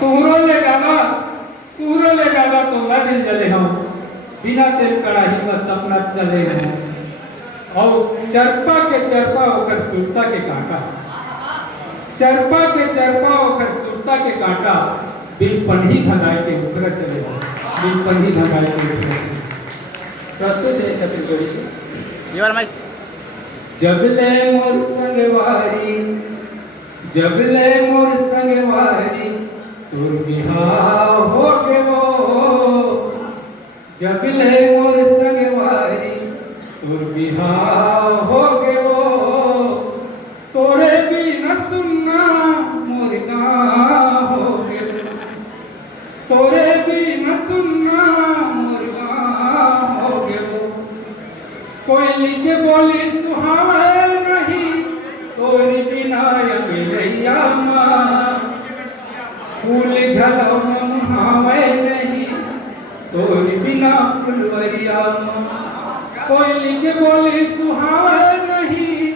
तूरो ले गाना तो मैं दिल जले हम बिना तेल कड़ाही में सपना चले रहे और चरपा ओकर सुरता के कांटा चरपा ओकर सुरता के कांटा बिन पन्ही भगाए के ऊपर चले बिन पन्ही भगाए के ऊपर प्रस्तुत है छत्तीसगढ़ी ये वाला माइक जबले मोर संगवारी तुर बिहाव हो गे वो जबले मोर संगवारी तुर बिहाव हो गे वो तोरे भी न सुनना मोर गाँव हो गे तोरे भी न सुनना मोर गाँव हो गे वो कोयली के बोली सुहावे नहीं तोरी बिना मिलैया माँ फूल घलो मुहावे नहीं तोरी बिना फुलवरिया माँ कोयली के बोली सुहावे नहीं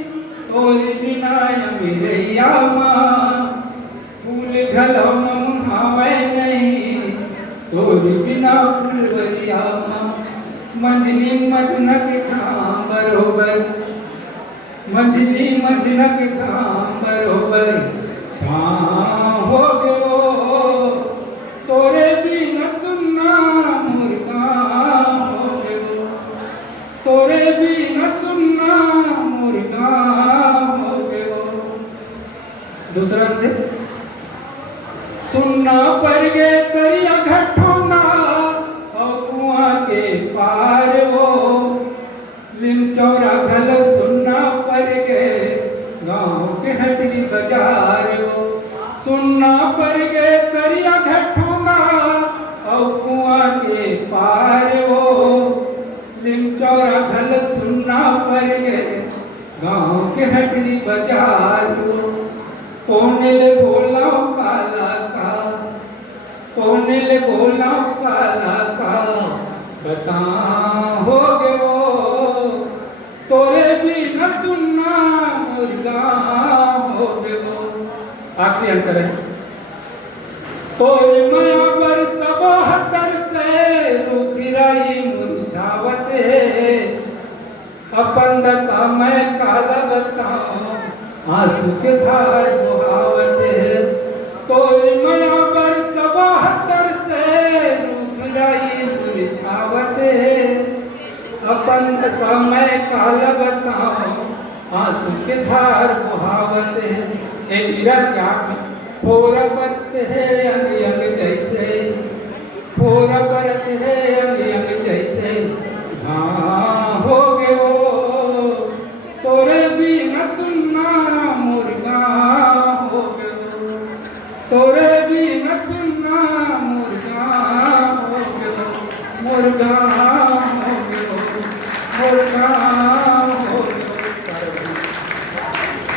तोरी बिना मिलैया माँ फूल घलो मुहावे नहीं तोरी बिना फुलवरिया माँ मंजनी मजनक काम बरोबर मंजनी मजनक काम बरोबर छाँ हो गयो तोरे भी न सुनना मुर्गा हो गयो तोरे भी न सुनना मुर्गा हो गयो दूसरा सुनना पर गे करिया घटोना के पार वो लिमचौरा घल सुनना पर गे गाँव के हटरी बाजार वो सुनना पर गे करिया घटोंगा और कुआं के पार वो लिमचौरा घल सुनना पर गे गाँव के हटरी बाजार वो कौन ले बोला काला का कौन ले बोला काला का बता हो गयो तोरे भी न सुनना मुर्गा हो गयो आखिरी अंतर है तोरे माया पर सबहतर से रुकिराई मुरझावते अपन दशा में काला बताओ आंसू के धार बहावते तोरे माया पर सबहतर से रुकिराई अपन समय काल बताओ आंसू के धार बहावते ए वीरा क्या फोर बरत है अंग अंग जैसे फोर बरत है अंग अंग जैसे हाँ हो गयो तोरे भी न सुनना मुर्गा हो गयो तोरे भी न सुनना मुर्गा हो गयो मुर्गा